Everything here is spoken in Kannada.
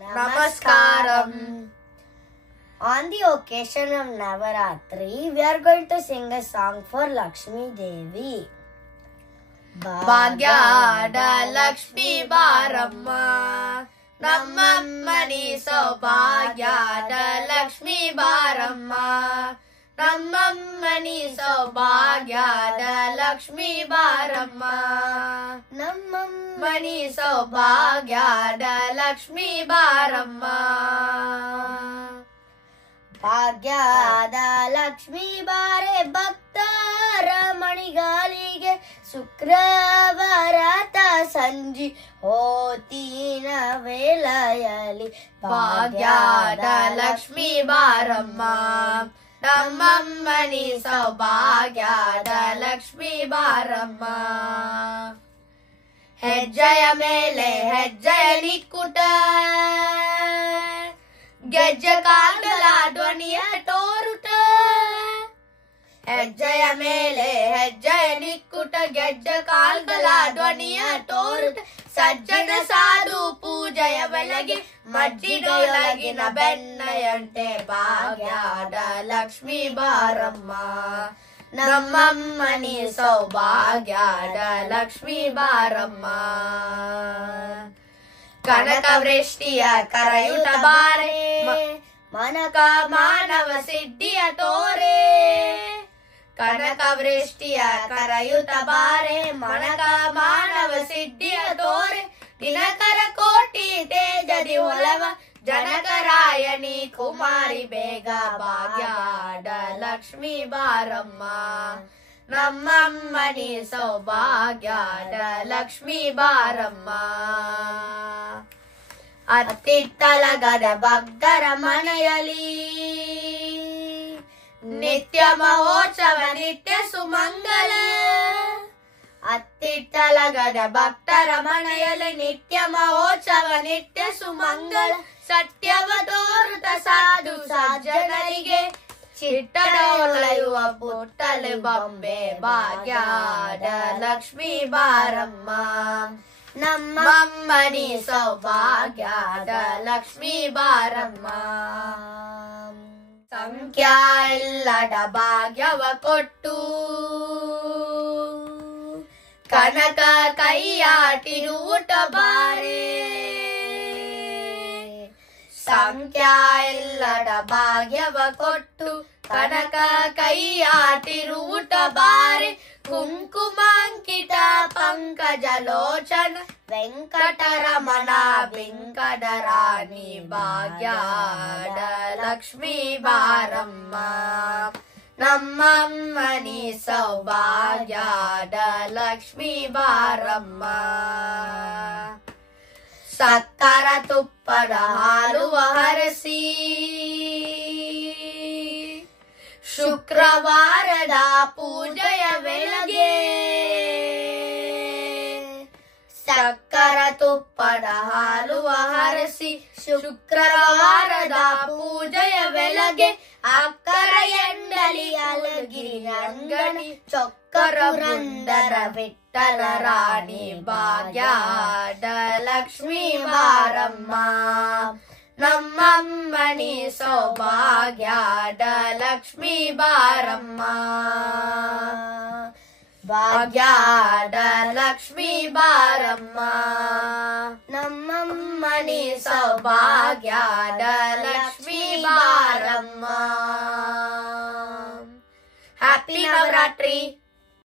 Namaskaram. On the occasion of Navaratri, we are going to sing a song for Lakshmi Devi. Bhagyada Lakshmi Baramma, Nammani Saubhagyada Lakshmi Baramma, Nammani Saubhagyada Lakshmi Baramma, Nammani Saubhagyada Lakshmi Baramma. ಭಾಗ್ಯದ ಲಕ್ಷ್ಮೀ ಬಾರೆ ಭಕ್ತರ ಮಣಿಗಾಲಿಗೆ ಶುಕ್ರವಾರತ ಸಂಜಿ ಹೋತಿನ ವೇಳೆಯಲ್ಲಿ ಭಾಗ್ಯದ ಲಕ್ಷ್ಮೀ ಬಾರಮ್ಮ ನಮ್ಮಮ್ಮನಿ ಸೌಭಾಗ್ಯದ ಲಕ್ಷ್ಮೀ ಬಾರಮ್ಮ. ಹೆಜ್ಜೆಯ ಮೇಲೆ ಹೆಜ್ಜೆಯ ನಿಕ್ಕುಟ ಗೆಜ್ಜೆ ಕಾಲ್ಗಳ ಧ್ವನಿಯ ತೋರುಟ, ಹೆಜ್ಜೆಯ ಮೇಲೆ ಹೆಜ್ಜೆಯ ನಿಕ್ಕುಟ ಗೆಜ್ಜೆ ಕಾಲ್ಗಳ ಧ್ವನಿಯ ತೋರುಟ, ಸಜ್ಜನ ಸಾಧು ಪೂಜೆಯ ಬೆಳಗ್ಗೆ ಮಜ್ಜಿಗೆಯೊಳಗಿನ ಬೆಣ್ಣೆಯಂತೆ ಭಾಗ್ಯದ ಲಕ್ಷ್ಮೀ ಬಾರಮ್ಮ ನಮ್ಮಮ್ಮನಿ ಸೌಭಾಗ್ಯದ ಲಕ್ಷ್ಮೀ ಬಾರಮ್ಮ. ಕನಕ ವೃಷ್ಟಿಯ ಕರೆಯುತ ಬಾರೆ ಮನಕ ಮಾನವ ಸಿದ್ಧಿಯ ತೋರೆ, ಕನಕ ವೃಷ್ಟಿಯ ಕರೆಯುತ ಬಾರೆ ಮನಕ ಮಾನವ ಸಿದ್ಧಿಯ ತೋರೆ, ದಿನಕರ ಕೋಟಿ ತೇಜದಿ ಒಲವ ಜನಕರಾಯಣಿ ಕುಮಾರಿ ಬೇಗ ಭಾಗ್ಯದ ಲಕ್ಷ್ಮೀ ಬಾರಮ್ಮ ನಮ್ಮಮ್ಮನಿ ಸೌಭಾಗ್ಯದ ಲಕ್ಷ್ಮೀ ಬಾರಮ್ಮ. ಅತ್ತಿತ್ತಲಗದ ಭಕ್ತರ ಮನೆಯಲ್ಲಿ ನಿತ್ಯ ಮಹೋತ್ಸವ ನಿತ್ಯ ಸುಮಂಗಲ, ಅತ್ತಿತ್ತಲಗದ ಭಕ್ತರ ಮನೆಯಲ್ಲಿ ನಿತ್ಯ ಮಹೋತ್ಸವ ನಿತ್ಯ ಸುಮಂಗಲ, ಸತ್ಯವ ತೋರುತ ಸಾಧು ಸಜ್ಜನರಿಗೆ ಚಿಟ್ಟಡೊಳೆಯುವ ಪುಟ್ಟಲೆ ಬೊಂಬೆ ಭಾಗ್ಯದ ಲಕ್ಷ್ಮೀ ಬಾರಮ್ಮ ನಮ್ಮಮ್ಮನಿ ಸೌಭಾಗ್ಯದ ಲಕ್ಷ್ಮೀ ಬಾರಮ್ಮ. ಸಂಖ್ಯಾ ಇಲ್ಲದ ಭಾಗ್ಯವ ಕೊಟ್ಟು ಕನಕ ಕೈಯಾಟಿರುವುಟ ಬಾರೆ, ಸಂಖ್ಯಾ ಇಲ್ಲದ ಭಾಗ್ಯವ ಕೊಟ್ಟು ಕನಕ ಕೈಯಾಟಿರುವುಟ ಬಾರೆ, ಕುಂಕುಮಾಂಕಿತ ಪಂಕಜ ಲೋಚನ ವೆಂಕಟರಮಣ ಬಿಂಕದ ರಾಣಿ ಭಾಗ್ಯದ ಲಕ್ಷ್ಮೀ ಬಾರಮ್ಮ ನಮ್ಮಮ್ಮನಿ ಸೌಭಾಗ್ಯದ ಲಕ್ಷ್ಮೀ ಬಾರಮ್ಮ. ಸಕ್ಕರ ತುಪ್ಪದ ಹಾಲುವ ಹರಸಿ ಶುಕ್ರವಾರದ ಪೂಜೆಯ ವೇಳೆಗೆ, ಸಕ್ಕರ ತುಪ್ಪದ ಹಾಲುವ ಹರಸಿ ಶುಕ್ರವಾರದ ಪೂಜೆಯ ವೇಳೆಗೆ, ಅಕ್ಕರ ಎಂಡಲಿ ಅಲಗಿರಿ ರಂಗಣಿ ಚೊಕ್ಕರ ಬೃಂದರ ವಿಠಲ ರಾಣಿ ಭಾಗ್ಯದ ಲಕ್ಷ್ಮೀ ಬಾರಮ್ಮ ನಮ್ಮಮ್ಮನಿ ಸೌಭಾಗ್ಯದ ಲಕ್ಷ್ಮೀ ಬಾರಮ್ಮ. ಭಾಗ್ಯದ ಲಕ್ಷ್ಮೀ ಬಾರಮ್ಮ ನಮ್ಮಮ್ಮನಿ ಸೌಭಾಗ್ಯದ ಲಕ್ಷ್ಮೀ ಬಾರಮ್ಮ. ಹ್ಯಾಪಿ ನವರಾತ್ರಿ.